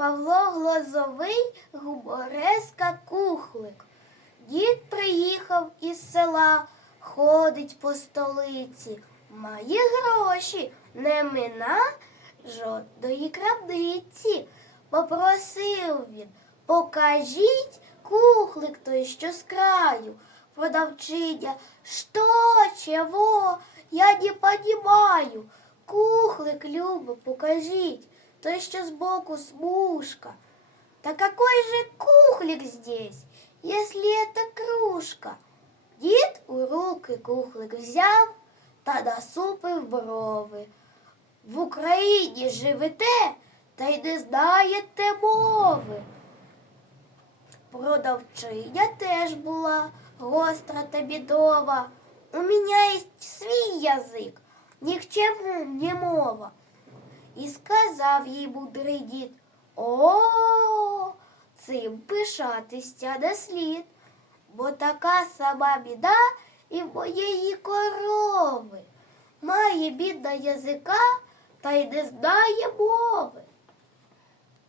Павло Глозовий, гумореска кухлик. Дід приїхав із села, ходить по столиці, має гроші, не мина жодної крамниці. Попросив він, покажіть кухлик той, що з краю. Продавчиня, що, чого, я не понімаю. Кухлик, Люба, покажіть, той, що збоку смужка. Да какой же кухлик здесь, если это кружка? Дід у руки кухлик взяв та насупив брови. В Україні живете та й не знаєте мови. Продавчиня теж була гостра та бідова. У мене є свій язик, ні к чому не мова. І сказав їй мудрий дід, о, цим пишатися не слід, бо така сама біда і в моєї корови. Має бідна язика та й не знає мови.